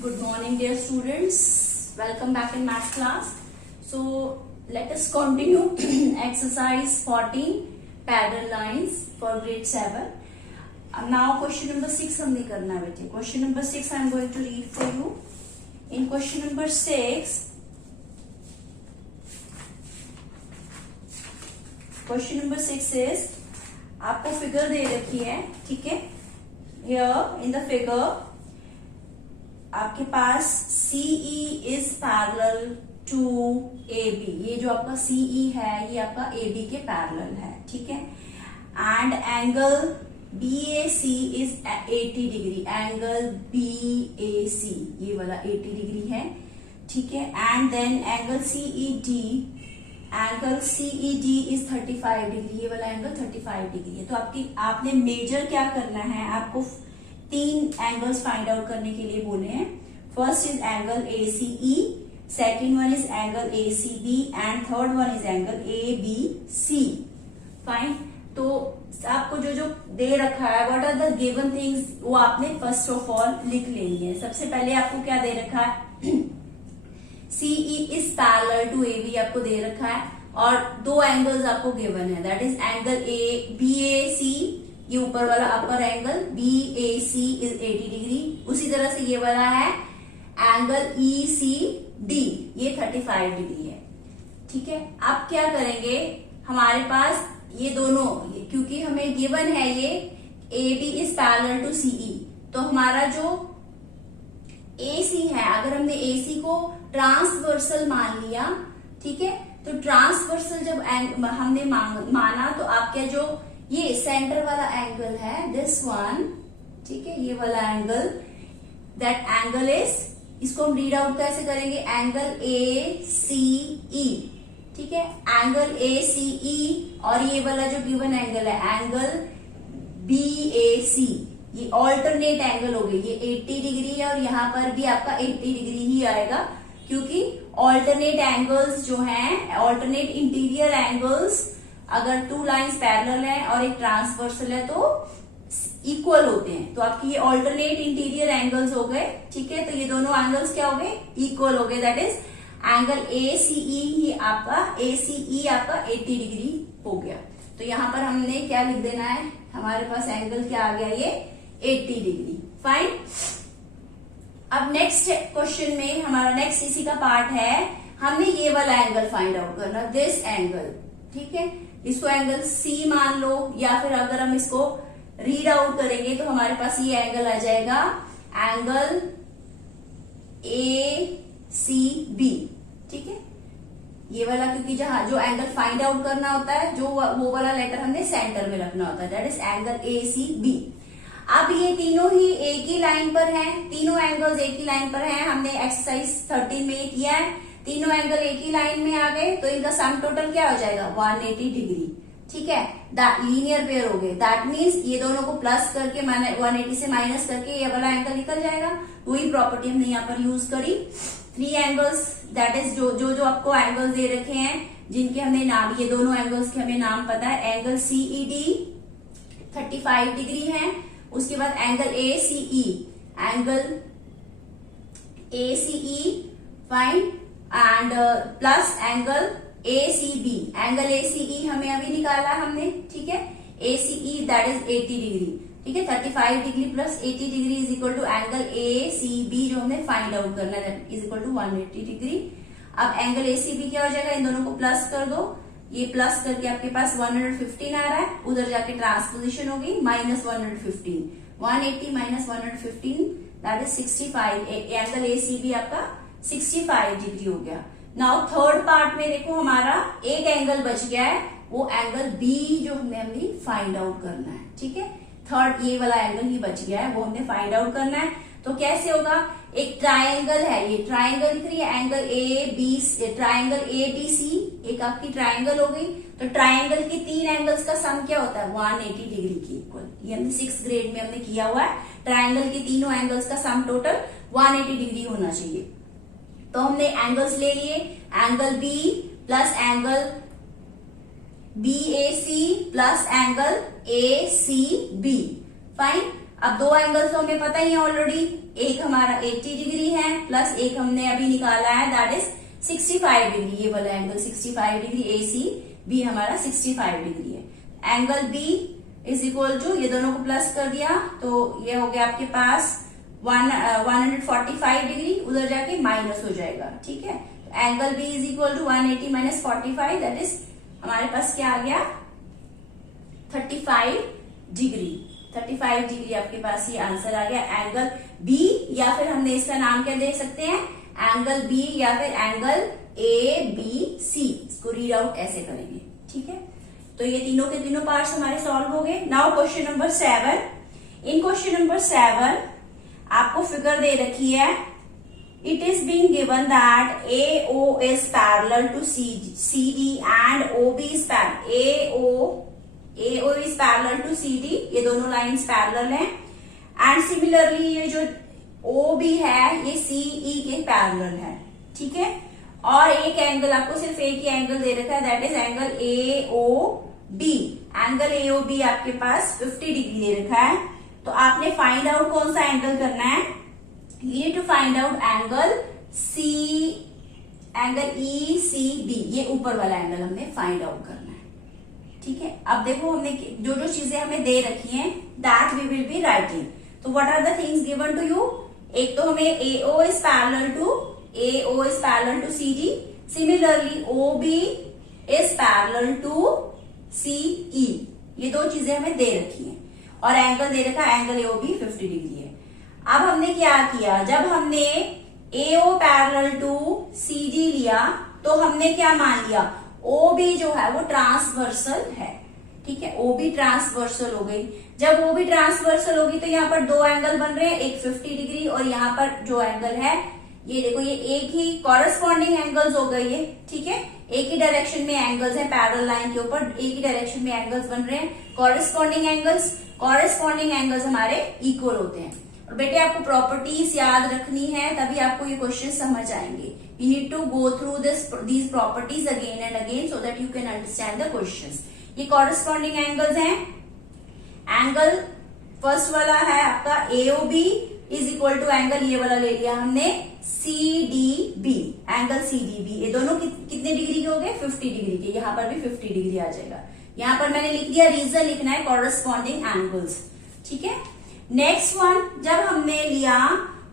Good morning, dear students. Welcome back in math class. So let us continue exercise 14 parallel lines for grade 7. Now question number 6 हमने करना है बेटे. Question number 6 I am going to read for you. In question number 6, question number 6 is आपको figure दे रखी है, ठीक है. Here in the figure आपके पास CE is parallel to AB. ये जो आपका CE है ये आपका AB के पैरेलल है, ठीक है. And angle BAC is 80 degree. Angle BAC ये वाला 80 डिग्री है, ठीक है. And then angle CED is 35 degree. ये वाला एंगल 35 डिग्री है. तो आपने मेजर क्या करना है, आपको 3 एंगल्स फाइंड आउट करने के लिए बोले हैं. First is angle ACE, second one is angle ACB and third one is angle ABC. Fine. तो आपको जो जो दे रखा है, what are the given things, वो आपने फर्स्ट ऑफ ऑल लिख लेनी है. सबसे पहले आपको क्या दे रखा है, CE is parallel to AB आपको दे रखा है और 2 एंगल्स आपको गिवन है. दैट इज एंगल BAC, ये ऊपर वाला अपर एंगल BAC इज 80 डिग्री. उसी तरह से ये वाला है एंगल ECD, ये 35 डिग्री है, ठीक है. अब क्या करेंगे, हमारे पास ये दोनों, क्योंकि हमें गिवन है ये AB is parallel to CE, तो हमारा जो AC है, अगर हमने AC को ट्रांसवर्सल मान लिया, ठीक है, तो ट्रांसवर्सल जब हमने माना तो आपके जो ये सेंटर वाला एंगल है, दिस वन, ठीक है, ये वाला एंगल, दैट एंगल इज, इसको हम रीड आउट कैसे करेंगे, एंगल ACE, ठीक है. एंगल ACE और ये वाला जो गिवन एंगल है एंगल BAC, ये ऑल्टरनेट एंगल हो गए. ये 80 डिग्री है और यहाँ पर भी आपका 80 डिग्री ही आएगा, क्योंकि ऑल्टरनेट एंगल्स जो हैं, ऑल्टरनेट इंटीरियर एंगल्स, अगर 2 लाइंस पैरेलल है और एक ट्रांसवर्सल है तो इक्वल होते हैं. तो आपकी ये ऑल्टरनेट इंटीरियर एंगल्स हो गए, ठीक है. तो ये दोनों एंगल्स क्या हो गए, इक्वल हो गए. दैट इज एंगल ACE आपका 80 डिग्री हो गया. तो यहां पर हमने क्या लिख देना है, हमारे पास एंगल क्या आ गया, ये 80 डिग्री. फाइन. अब नेक्स्ट क्वेश्चन में हमारा नेक्स्ट इसी का पार्ट है, हमने ये वाला एंगल फाइंड आउट करना, दिस एंगल, ठीक है. इसको एंगल C मान लो, या फिर अगर हम इसको रीड आउट करेंगे तो हमारे पास ये एंगल आ जाएगा एंगल ACB, ठीक है. ये वाला, क्योंकि जहां जो एंगल फाइंड आउट करना होता है, जो वो वाला लेटर हमने सेंटर में रखना होता है, दैट इज एंगल ACB. अब ये तीनों ही एक ही लाइन पर हैं, तीनों एंगल्स एक ही लाइन पर हैं. हमने एक्सरसाइज 13 में ये किया है, तीनों एंगल एक ही लाइन में आ गए, तो इनका सम टोटल क्या हो जाएगा, 180 डिग्री, ठीक है. लीनियर पेयर हो गए. दैट मीन्स ये दोनों को प्लस करके 180 से माइनस करके ये वाला एंगल निकल जाएगा. वही प्रॉपर्टी हमने यहाँ पर यूज करी. 3 एंगल्स, दैट इज जो आपको एंगल्स दे रखे हैं, जिनके हमने नाम, ये दोनों एंगल्स के हमें नाम पता है. एंगल CED 35 डिग्री है. उसके बाद angle ACE fine, and plus angle ACB. Angle ACE हमें अभी निकाला हमने, ठीक है. ACE दैट इज 80 डिग्री, ठीक है. 35 degree plus 80 degree is equal to angle ACB, जो हमें फाइंड आउट करना है, इज इक्वल टू 180 डिग्री. अब एंगल ACB क्या हो जाएगा, इन दोनों को प्लस कर दो. ये प्लस करके आपके पास 115 आ रहा है, उधर जाके ट्रांसपोजिशन होगी, minus 115. 180 minus 115 that is 65. Angle ACB आपका 65 डिग्री हो गया. नाउ थर्ड पार्ट में देखो, हमारा एक एंगल बच गया है, वो एंगल B जो हमने फाइंड आउट करना है, ठीक है. थर्ड ये वाला एंगल ही बच गया है, वो हमने फाइंड आउट करना है. तो कैसे होगा, एक ट्राइंगल है, ये ट्राइंगल दिख रही है, एंगल ट्राइंगल ABC, एक आपकी ट्राइंगल हो गई. तो ट्राइंगल के 3 एंगल्स का सम क्या होता है, 180 डिग्री की इक्वल. ये हमने 6th ग्रेड में हमने किया हुआ है. ट्राइंगल के तीनों एंगल्स का सम टोटल 180 डिग्री होना चाहिए. तो हमने एंगल्स ले लिए, angle B plus angle BAC plus angle ACB. Fine. अब दो एंगल्स तो हमें पता ही है ऑलरेडी, एक हमारा 80 डिग्री है प्लस एक हमने अभी निकाला है दैट इज 65 डिग्री। ये वाला एंगल 65 डिग्री, AC भी हमारा 65 डिग्री है। Angle B is equal to, ये दोनों को प्लस कर दिया तो ये हो गया आपके पास 145 डिग्री, उधर जाके माइनस हो जाएगा, ठीक है। तो angle B is equal to 180 minus 45 that is हमारे पास क्या आ गया 35 डिग्री। 35 डिग्री आपके पास ये आंसर आ गया एंगल B, या फिर हमने इसका नाम क्या दे सकते हैं एंगल B या फिर एंगल ABC। इसको रीड आउट ऐसे करेंगे, ठीक है। तो ये तीनों के तीनों पार्ट्स हमारे सॉल्व हो गए। Now question number 7। इन क्वेश्चन नंबर 7 आपको फिगर दे रखी है। It is being given that AO is parallel to CD and OB is AO is parallel to CD, ये दोनों लाइंस पैरेलल हैं। एंड सिमिलरली ये जो OB है ये CE के पैरेलल है, ठीक है। और एक एंगल आपको सिर्फ एक ही एंगल दे रखा है that is angle AOB। Angle AOB आपके पास 50 डिग्री दे रखा है। तो आपने फाइंड आउट कौन सा एंगल करना है, you need to find out angle ECB, ये ऊपर वाला एंगल हमने फाइंड आउट करना है, ठीक है। अब देखो हमने जो जो चीजें हमें दे रखी हैं that we will be writing. तो what are the things given to you, एक तो हमें AO is parallel to CD, similarly OB is parallel to CE, ये दो चीजें हमें दे रखी हैं। और एंगल दे रखा है एंगल AOB 50 डिग्री है। अब हमने क्या किया, जब हमने AO पैरेलल टू CD लिया तो हमने क्या मान लिया OB जो है वो ट्रांसवर्सल है, ठीक है। OB ट्रांसवर्सल हो गई। जब OB ट्रांसवर्सल होगी तो यहाँ पर दो एंगल बन रहे हैं, एक 50 डिग्री और यहाँ पर जो एंगल है ये देखो ये एक ही कॉरेस्पॉन्डिंग एंगल्स हो गई है, ठीक है। एक ही डायरेक्शन में एंगल्स है, पैरेलल लाइन के ऊपर एक ही डायरेक्शन में एंगल्स बन रहे हैं, कॉरेस्पॉन्डिंग एंगल्स हमारे इक्वल होते हैं। और बेटे आपको प्रॉपर्टीज याद रखनी है तभी आपको ये क्वेश्चन समझ आएंगे। You need to go through these properties again and again so that you can understand the questions. ये कॉरेस्पॉन्डिंग एंगल्स हैं। एंगल फर्स्ट वाला है आपका AOB is equal to angle ये वाला ले लिया हमने CDB, एंगल CDB। ये दोनों कितने डिग्री के हो गए 50 डिग्री के, यहाँ पर भी 50 डिग्री आ जाएगा। यहाँ पर मैंने लिख दिया, रीजन लिखना है कॉरेस्पॉन्डिंग एंगल्स, ठीक है। नेक्स्ट वन, जब हमने लिया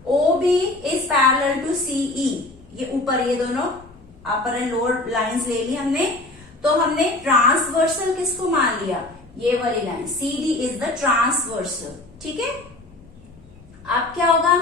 OB is parallel to CE, ये ऊपर ये दोनों अपर एंड लोअर लाइंस ले ली हमने, तो हमने ट्रांसवर्सल किसको मान लिया, ये वाली line CD is the transversal, ठीक है। अब क्या होगा,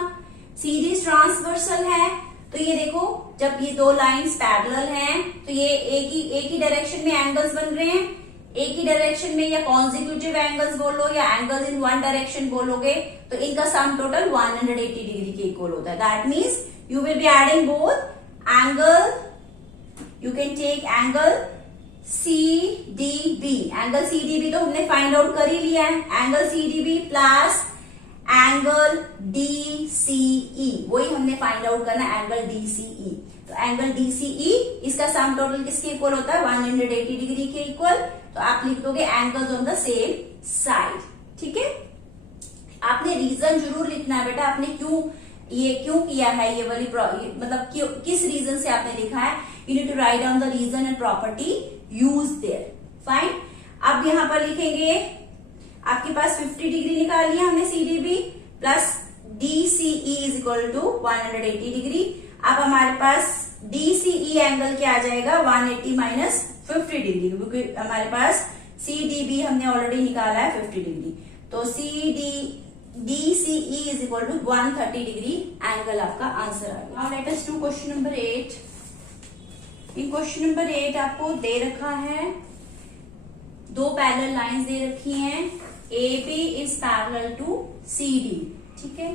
CD ट्रांसवर्सल है तो ये देखो जब ये दो लाइंस पैरेलल हैं तो ये एक ही डायरेक्शन में एंगल्स बन रहे हैं, एक ही डायरेक्शन में या कॉन्जिक्यूटिव एंगल्स बोलो या एंगल्स इन वन डायरेक्शन बोलोगे तो इनका सम टोटल 180 डिग्री के इक्वल होता है। That means you will be adding both angle, you can take angle CDB। Angle CDB तो हमने फाइंड आउट कर ही लिया है, angle CDB plus angle DCE, वही हमने फाइंड आउट करना है एंगल DCE। तो एंगल DCE इसका सम टोटल किसके इक्वल होता है 180 डिग्री के इक्वल। तो आप लिख दोगे angles on the same side, ठीक है। आपने रीजन जरूर लिखना है बेटा, आपने क्यों किया है ये वाली मतलब किस रीजन से आपने लिखा है। You need to write down the reason and property use there, fine. अब यहां पर लिखेंगे आपके पास 50 डिग्री निकाल लिया हमने CDB plus DCE is equal to 180 degree. अब हमारे पास DCE एंगल क्या आ जाएगा 180 माइनस 50 डिग्री, क्योंकि हमारे पास CDB हमने ऑलरेडी निकाला है 50 डिग्री। तो DCE is equal to 130 degree angle आपका आंसर आ गया। Let us do question number 8। In question number 8 आपको दे रखा है, दो पैरेलल लाइंस दे रखी हैं, AB is parallel to CD, ठीक है।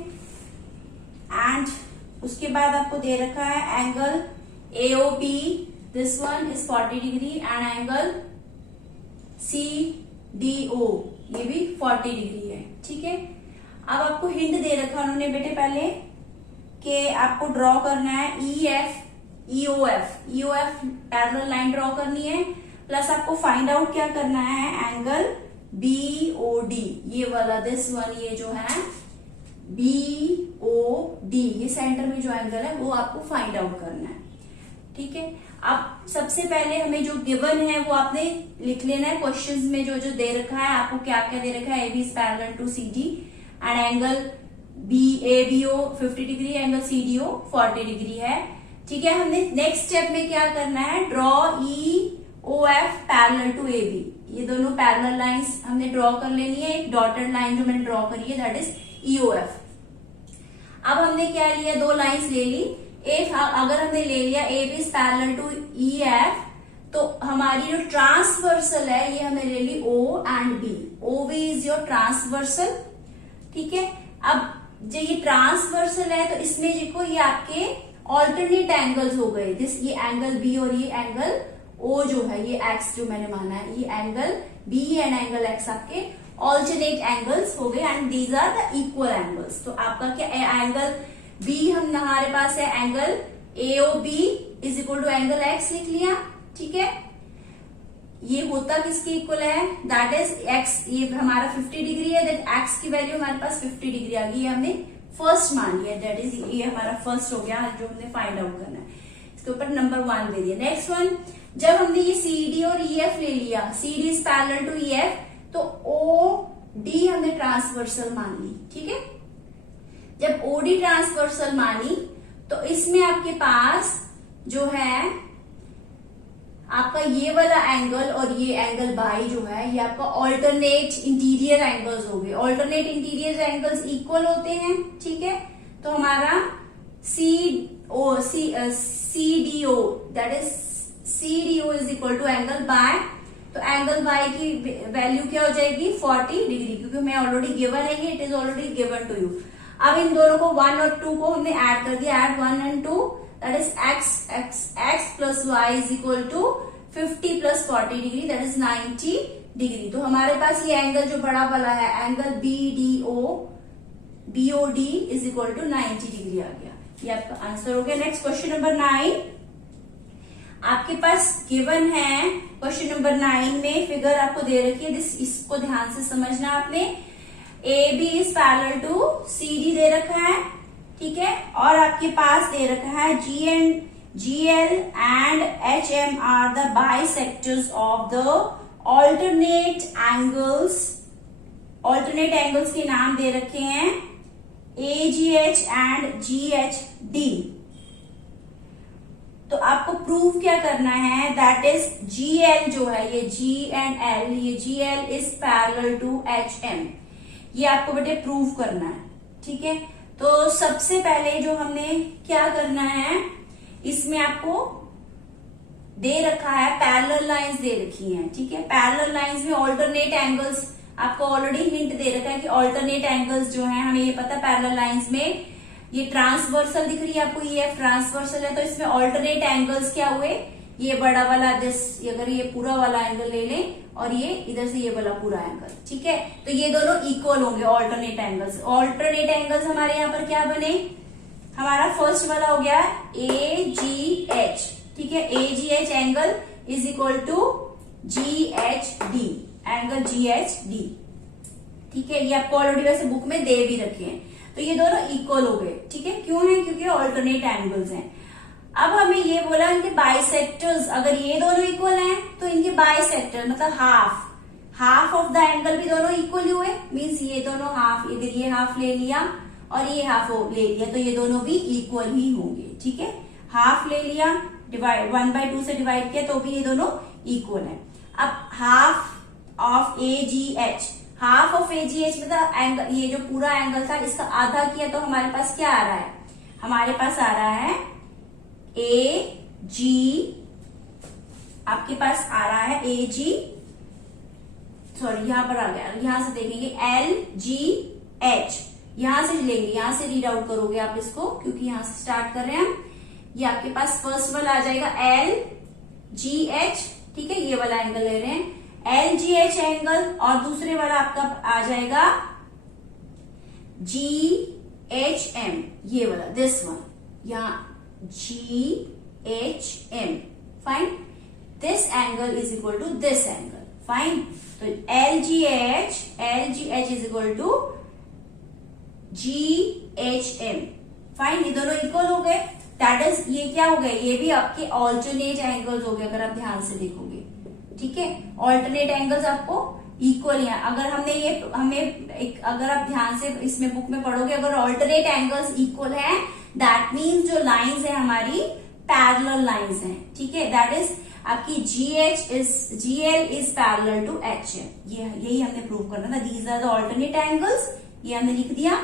एंड उसके बाद आपको दे रखा है angle AOB, this one is 40 degree and angle CDO ये भी 40 डिग्री है, ठीक है। अब आपको हिंट दे रखा उन्होंने बेटे पहले कि आपको ड्रॉ करना है EOF पैरेलल लाइन ड्रॉ करनी है, प्लस आपको फाइंड आउट क्या करना है एंगल BOD, ये वाला दिस वन, ये जो है BOD, ये सेंटर में जो एंगल है वो आपको फाइंड आउट करना है। ठीक है, अब सबसे पहले हमें जो गिवन है वो आपने लिख लेना है। क्वेश्चंस में जो जो दे रखा है आपको, क्या क्या दे रखा है, AB is parallel to CD and angle ABO 50 degree, angle CDO 40 degree है। ठीक है, हमने नेक्स्ट स्टेप में क्या करना है, draw EOF parallel to AB, ये दोनों पैरेलल लाइंस हमने ड्रॉ कर लेनी है। एक डॉटेड लाइन जो मैंने ड्रॉ करी है दैट इज EOF। अब हमने क्या लिया, दो लाइंस ले ली। एक अगर हमने ले लिया AB is parallel to EF, तो हमारी जो ट्रांसवर्सल है ये हमने ले ली O and B। OB is your transversal. ठीक है, अब जो ये ट्रांसवर्सल है तो इसमें देखो ये आपके ऑल्टरनेट एंगल्स हो गए। दिस, ये एंगल B और ये एंगल O जो है, ये X जो मैंने माना है, ये angle B and angle X आपके ऑल्टरनेट एंगल्स हो गए and these are the equal angles. तो आपका क्या एंगल B हम हमारे पास है angle AOB is equal to angle X लिख लिया। ठीक है, ये होता किसके इक्वल है, दैट इज X, ये हमारा 50 डिग्री है, दैट X की वैल्यू हमारे पास 50 डिग्री आ गई, हमने फर्स्ट मान लिया, दैट इज ये हमारा फर्स्ट हो गया जो हमने फाइंड आउट करना है। इसके ऊपर नंबर 1 दे दिया। नेक्स्ट वन, जब हमने ये CD और EF ले लिया, CD is parallel to EF, तो OD हमने ट्रांसवर्सल मान ली। ठीक है, जब OD ट्रांसवर्सल मानी तो इसमें आपके पास जो है आपका ये वाला एंगल और ये एंगल बाई जो है ये आपका ऑल्टरनेट इंटीरियर एंगल्स हो गए। ऑल्टरनेट इंटीरियर एंगल्स इक्वल होते हैं। ठीक है, तो हमारा CDO that is CDO is equal to angle y, तो एंगल बाय की वैल्यू क्या हो जाएगी 40 डिग्री, क्योंकि हमें ऑलरेडी गिवन है, it is already given to you. अब इन दोनों को 1 और 2 को हमने ऐड कर दिया, add 1 and 2 that is x plus y is equal to 50 plus 40 degree that is 90 degree. तो हमारे पास ये एंगल जो बड़ा वाला है angle BOD is equal to 90 degree आ गया। ये आपका आंसर हो गया। नेक्स्ट क्वेश्चन नंबर 9 आपके पास गिवन है। क्वेश्चन नंबर 9 में फिगर आपको दे रखी है, इसको ध्यान से समझना आपने। AB is parallel to CD दे रखा है। ठीक है, और आपके पास दे रखा है GL and HM are the bisectors of the alternate angles. Alternate angles के नाम दे रखे हैं AGH एंड GHD। तो आपको प्रूव क्या करना है, दैट इज GL जो है ये G एंड L, ये GL is parallel to HM, ये आपको बेटे प्रूव करना है। ठीक है, तो सबसे पहले जो हमने क्या करना है, इसमें आपको दे रखा है पैरेलल लाइंस दे रखी हैं। ठीक है, पैरेलल लाइंस में ऑल्टरनेट एंगल्स आपको ऑलरेडी हिंट दे रखा है कि ऑल्टरनेट एंगल्स जो है हमें ये पता है पैरेलल लाइंस में ये ट्रांसवर्सल दिख रही है आपको, ये ट्रांसवर्सल है, तो इसमें ऑल्टरनेट एंगल्स क्या हुए, ये बड़ा वाला दिस, अगर ये पूरा वाला एंगल ले लें और ये इधर से ये वाला पूरा एंगल। ठीक है, तो ये दोनों इक्वल होंगे ऑल्टरनेट एंगल्स। ऑल्टरनेट एंगल्स हमारे यहाँ पर क्या बने, हमारा फर्स्ट वाला हो गया AGH। ठीक है, AGH angle is equal to GHD, angle GHD। ठीक है, ये आपको ऑलरेडी वैसे बुक में दे भी रखे हैं। तो ये दोनों इक्वल हो गए। ठीक है, क्यों है, क्योंकि ऑल्टरनेट एंगल्स हैं। अब हमें ये बोला इनके बाइसेक्टर्स, अगर ये दोनों इक्वल हैं तो इनके बाइसेक्टर मतलब हाफ ऑफ द एंगल भी दोनों इक्वल हुए, मीन्स ये दोनों हाफ, इधर ये हाफ ले लिया और ये हाफ ले लिया, तो ये दोनों भी इक्वल ही होंगे। ठीक है, हाफ ले लिया, डिवाइड 1/2 से डिवाइड किया तो भी ये दोनों इक्वल है। अब half of AGH, half of AGH मतलब एंगल, ये जो पूरा एंगल था इसका आधा किया तो हमारे पास क्या आ रहा है, हमारे पास आ रहा है AG, आपके पास आ रहा है AG, सॉरी यहां पर आ गया, यहां से देखेंगे LGH, यहां से लेंगे, यहां से रीड आउट करोगे आप इसको, क्योंकि यहां से स्टार्ट कर रहे हैं हम। ये आपके पास फर्स्ट वाला आ जाएगा LGH। ठीक है, ये वाला एंगल ले रहे हैं LGH एंगल, और दूसरे वाला आपका आ जाएगा GHM, ये वाला दिस वन, यहां GHM। Fine, this angle is equal to this angle. Fine. तो LGH is equal to GHM। Fine, ये दोनों इक्वल हो गए। दैट इज, ये क्या हो गए, ये भी आपके ऑल्टरनेट एंगल्स हो गए अगर आप ध्यान से देखोगे। ठीक है, ऑल्टरनेट एंगल्स आपको इक्वल है। अगर अगर आप ध्यान से इसमें बुक में पढ़ोगे, अगर ऑल्टरनेट एंगल्स इक्वल है दैट मीन्स जो लाइंस है हमारी पैरेलल लाइंस हैं। ठीक है, दैट इज आपकी GL is parallel to HM। यही हमने प्रूव करना था। These are the alternate angles, ये हमने लिख दिया।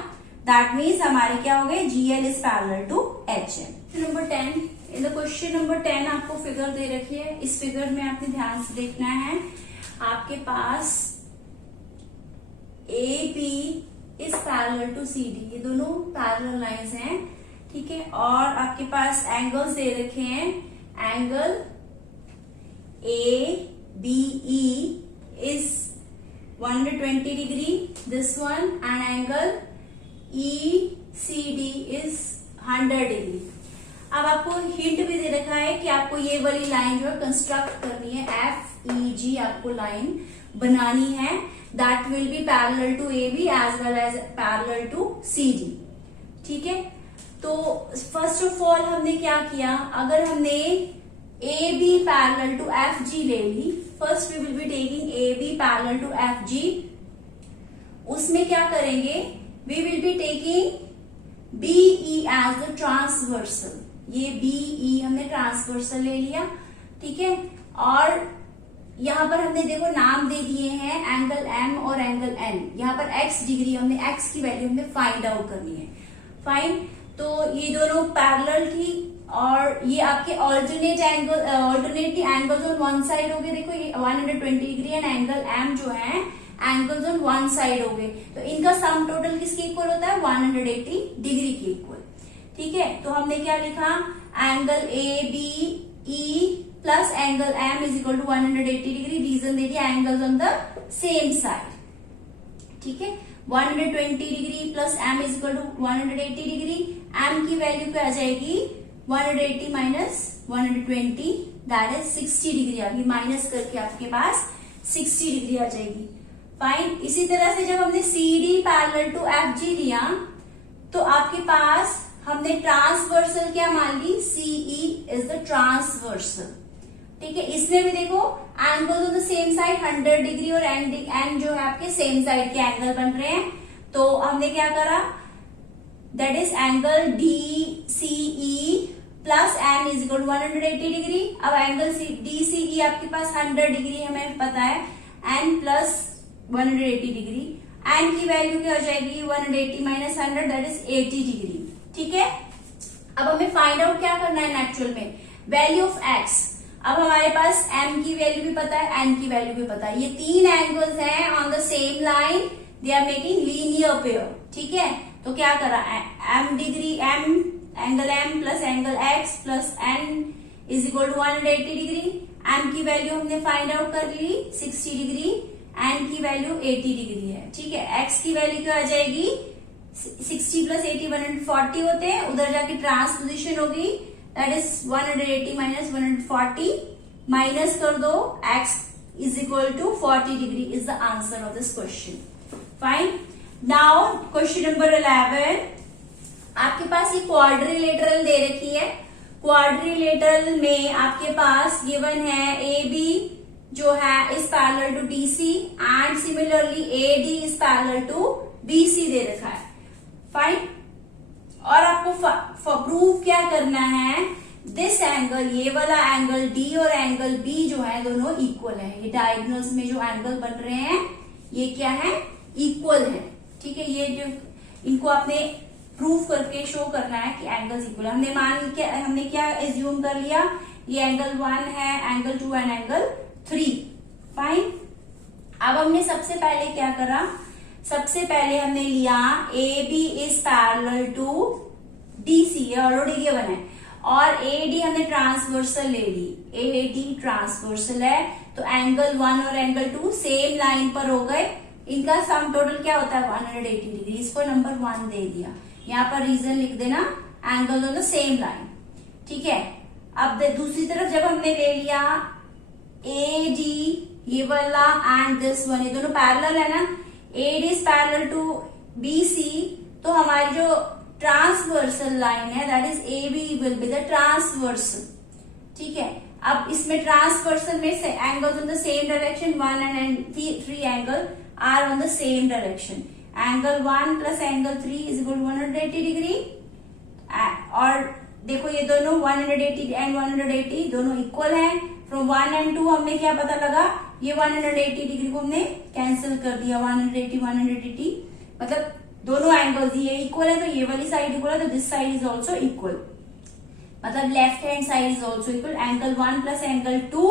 दैट मीन्स हमारे क्या हो गए, GL is parallel to HM। Number 10, in the question number 10 आपको फिगर दे रखी है। इस फिगर में आपने ध्यान से देखना है। आपके पास AB is parallel to CD, ये दोनों पैरेलल लाइंस हैं। ठीक है, और आपके पास एंगल्स दे रखे हैं। Angle ABE is 120 degree, this one, and angle ECD is 100 degree। अब आपको हिंट भी दे रखा है कि आपको ये वाली लाइन जो है कंस्ट्रक्ट करनी है। FEG आपको लाइन बनानी है। That will be parallel to AB as well as parallel to CD। ठीक है, तो फर्स्ट ऑफ ऑल हमने क्या किया, अगर हमने AB पैरेलल टू FG ले ली, first we will be taking AB parallel to FG। उसमें क्या करेंगे, we will be taking BE as the transversal. ये BE हमने ट्रांसवर्सल ले लिया। ठीक है, और यहां पर हमने देखो नाम दे दिए हैं एंगल M और एंगल N। यहां पर X डिग्री, हमने X की वैल्यू हमने फाइंड आउट करनी है। फाइन, तो ये दोनों पैरेलल थी और ये आपके alternately angles on one side हो गए। देखो ये 120 डिग्री एंड एंगल M जो है एंगल्स ऑन वन साइड हो गए। तो इनका सम टोटल किसके इक्वल होता है, 180 डिग्री के इक्वल। ठीक है, तो हमने क्या लिखा, angle ABE plus angle M is equal to 180 degree. Reason दे दिया angles on the same side. ठीक है, 120 degree plus M is equal to 180 degree. M की वैल्यू क्या आ जाएगी, 180 माइनस 120 दैट इज 60 डिग्री आ गई। माइनस करके आपके पास 60 डिग्री आ जाएगी। फाइन, इसी तरह से जब हमने CD पैरेलल टू FG लिया तो आपके पास हमने ट्रांसवर्सल क्या मान ली, CE इज द ट्रांसवर्सल। ठीक है, इसमें भी देखो angles on the same side 100 degree और एंड जो है आपके सेम साइड के एंगल बन रहे हैं। तो हमने क्या करा, that is angle DCE plus M is equal to 180 degree. अब एंगल DCE आपके पास 100 डिग्री हमें पता है, N प्लस 180 डिग्री। N की वैल्यू क्या हो जाएगी, 180 माइनस 100 दैट इज 80 डिग्री। ठीक है, अब हमें फाइंड आउट क्या करना है एक्चुअल में, वैल्यू ऑफ X। अब हमारे पास M की वैल्यू भी पता है, N की वैल्यू भी पता है। ये तीन एंगल्स हैं on the same line, they are making linear pair. ठीक है, तो क्या करा, M angle M plus angle X plus N is equal to 180 degree. M की वैल्यू हमने फाइंड आउट कर ली 60 डिग्री, N की वैल्यू 80 डिग्री है। ठीक है, X की वैल्यू क्या आ जाएगी, 60 प्लस 80 140 होते हैं, उधर जाके ट्रांसपोजिशन होगी दैट इज 180 माइनस 140 माइनस कर दो, X is equal to 40 degree is the answer of this question. Fine, now question number 11, आपके पास ये क्वाड्रिलेटरल दे रखी है। क्वाड्रिलेटरल में आपके पास गिवन है AB जो है is parallel to DC and similarly AD is parallel to BC दे रखा है। फाइन, और आपको प्रूव क्या करना है, दिस एंगल, ये वाला एंगल D और एंगल B जो है दोनों इक्वल है। ये डायगोनल्स में जो एंगल बन रहे हैं ये क्या है, इक्वल है। ठीक है, ये जो इनको आपने प्रूव करके शो करना है कि एंगल्स इक्वल है। हमने क्या एज्यूम कर लिया, ये एंगल 1 है, एंगल 2 एंड एंगल 3। फाइन, अब हमने सबसे पहले क्या करा, सबसे पहले हमने लिया AB is parallel to DC, ये ऑलरेडी गिवन है, और AD हमने ट्रांसवर्सल ले ली। AD ट्रांसवर्सल है तो एंगल 1 और एंगल 2 सेम लाइन पर हो गए। इनका सम टोटल क्या होता है, 180 डिग्री। इसको नंबर 1 दे दिया। यहाँ पर रीजन लिख देना, angle on the same line. ठीक है, अब दूसरी तरफ जब हमने ले लिया AD ये वाला एंड दिस वन, ये दोनों पैरेलल है ना, AD is parallel to BC, तो हमारी जो ट्रांसवर्सल लाइन है that is AB will be the transversal, ठीक है। अब इसमें ट्रांसवर्सल में से angles in the same direction, 1 and 3 angle are on the same direction, angle 1 plus angle 3 is equal to 180 degree, और देखो ये दोनों 180 एंड 180 दोनों इक्वल हैं। फ्रॉम 1 and 2 हमने क्या पता लगा, ये 180 डिग्री को हमने कैंसिल कर दिया, 180 मतलब दोनों एंगल्स ये इक्वल है, तो ये वाली साइड इक्वल है, तो this side is also equal, मतलब left hand side is also equal. Angle 1 plus angle 2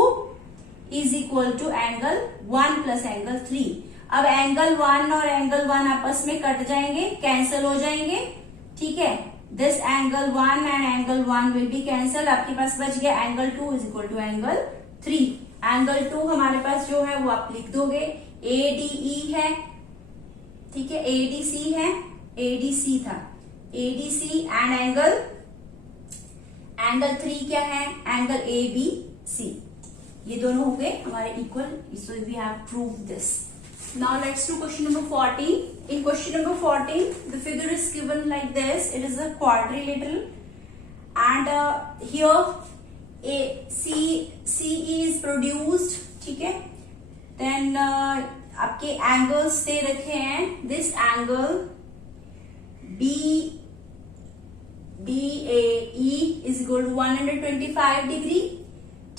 is equal to angle 1 plus angle 3। अब एंगल 1 और एंगल 1 आपस में कट जाएंगे, कैंसिल हो जाएंगे, ठीक है। This angle 1 and angle 1 will be cancel, आपके पास बच गया angle 2 is equal to angle 3। Angle 2 हमारे पास जो है वो आप लिख दोगे, ADE है, ठीक है, ADC है, ADC था, ADC एंड एंगल 3 क्या है, एंगल ABC, ये दोनों हो गए हमारे equal, so we have proved this. Now let's do question number 14. In question number 14, the figure is given like this. It is a quadrilateral, and here CE is produced, ठीक है। Then आपके angles दे रखे हैं, this angle BAE is equal to 125 degree,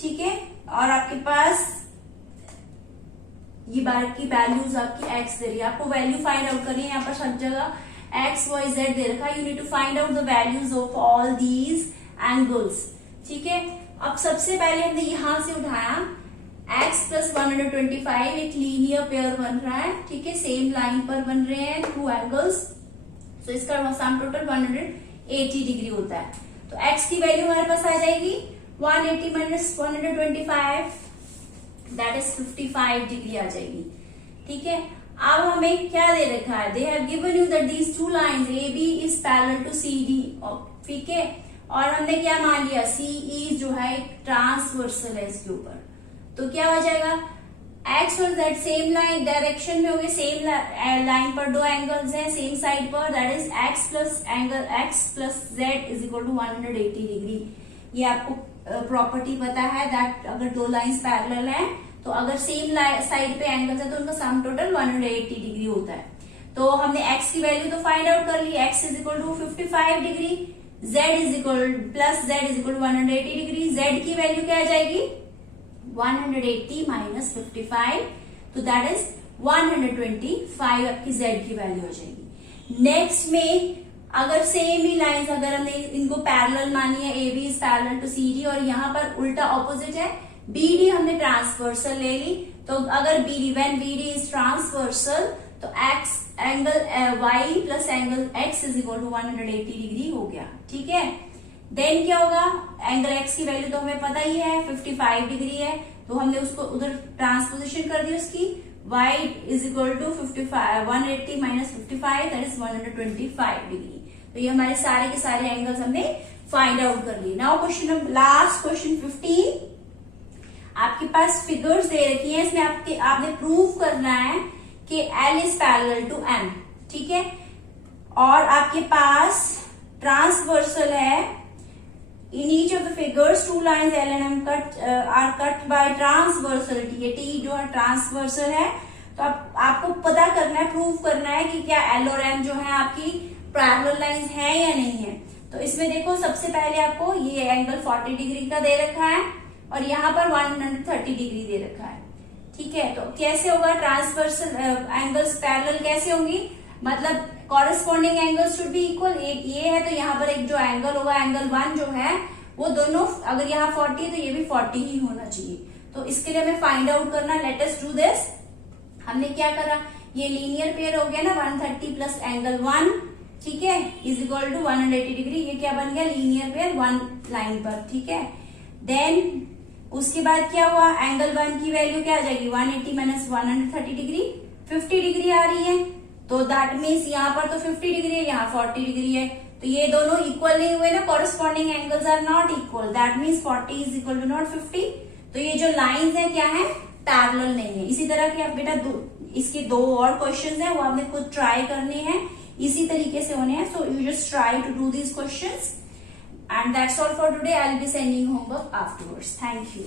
ठीक है। और आपके पास ये बार की वैल्यूज आपकी x दे रही है, आपको वैल्यू फाइंड आउट करनी है। यहाँ पर सब जगह x, y, z दे रखा है, you need to find out the values of all these angles, ठीक है। अब सबसे पहले हमने यहां से उठाया x प्लस 125, एक लीनियर पेयर बन रहा है, ठीक है, सेम लाइन पर बन रहे हैं टू एंगल्स, तो इसका सम टोटल 180 डिग्री होता है। तो x की वैल्यू हमारे पास आ जाएगी 180 माइनस 125, दैट इज 55 डिग्री आ जाएगी, ठीक है। अब हमें क्या दे रखा है, they have given you that these two lines AB is parallel to CD, ठीक है। और हमने क्या मान लिया, CE जो है एक ट्रांसवर्सल है इसके ऊपर, तो क्या हो जाएगा, x और z सेम लाइन डायरेक्शन में हो गए, सेम लाइन पर दो एंगल्स हैं सेम साइड पर, that is x plus z is equal to 180 degree. ये आपको प्रॉपर्टी पता है दैट अगर दो लाइंस पैरेलल हैं तो अगर सेम साइड पे एंगल्स है तो उनका सम टोटल 180 डिग्री होता है। तो हमने x की वैल्यू तो फाइंड आउट कर ली, x is equal to 55 degree, z is equal plus z is equal to 180 degree. z की वैल्यू क्या आ जाएगी, 180 माइनस 55, तो दैट इज 125 आपकी z की वैल्यू हो जाएगी। नेक्स्ट में अगर सेम ही लाइंस, अगर हमने इनको पैरेलल मानी है, AB is parallel to CD, और यहाँ पर उल्टा ऑपोजिट है, BD हमने ट्रांसवर्सल ले ली, तो अगर व्हेन BD इज ट्रांसवर्सल तो x angle y plus angle x is equal to 180 degree हो गया, ठीक है। देन क्या होगा, एंगल x की वैल्यू तो हमें पता ही है 55 डिग्री है, तो हमने उसको उधर ट्रांसपोजिशन कर दी उसकी, y is equal to 180 minus 55, that is 125 degree. तो ये हमारे सारे के सारे एंगल्स हमने फाइंड आउट कर लिए। नाउ क्वेश्चन, लास्ट क्वेश्चन 15, आपके पास फिगर्स दे रखी हैं, इसमें आपने प्रूव करना है कि L is parallel to M, ठीक है। और आपके पास ट्रांसवर्सल है, in each of the figures two lines L and M are cut by transversality, ये T जो है ट्रांसवर्सल है, तो आपको पता करना है, प्रूव करना है कि क्या L और M जो है आपकी पैरेलल लाइंस है या नहीं है। तो इसमें देखो, सबसे पहले आपको ये एंगल 40 डिग्री का दे रखा है और यहाँ पर 130 डिग्री दे रखा है, ठीक है। तो कैसे होगा, ट्रांसवर्सल एंगल्स पैरेलल कैसे होंगी, मतलब corresponding angles should be equal. एक ये है तो यहाँ पर एक जो एंगल होगा, एंगल 1 जो है वो दोनों, अगर यहाँ 40 है तो ये भी 40 ही होना चाहिए। तो इसके लिए हमें फाइंड आउट करना, लेट अस डू दिस। हमने क्या करा, ये लीनियर पेयर हो गया ना, 130 प्लस एंगल 1, ठीक है, इज इक्वल टू 180 डिग्री। ये क्या बन गया, लीनियर पेयर वन लाइन पर, ठीक है। देन उसके बाद क्या हुआ, एंगल 1 की वैल्यू क्या आ जाएगी, 180 माइनस 130 डिग्री, 50 डिग्री आ रही है, तो दैट मीन्स यहाँ पर तो 50 डिग्री है, यहाँ 40 डिग्री है, तो ये दोनों इक्वल नहीं हुए ना, corresponding angles are not equal, that means 40 is equal to not 50। तो ये जो लाइंस है क्या है, पैरेलल नहीं है। इसी तरह के आप बेटा इसके 2 और क्वेश्चंस हैं, वो आपने खुद ट्राई करने हैं, इसी तरीके से होने हैं। So you just try to do these questions and that's all for today. I will be sending homework afterwards. Thank you.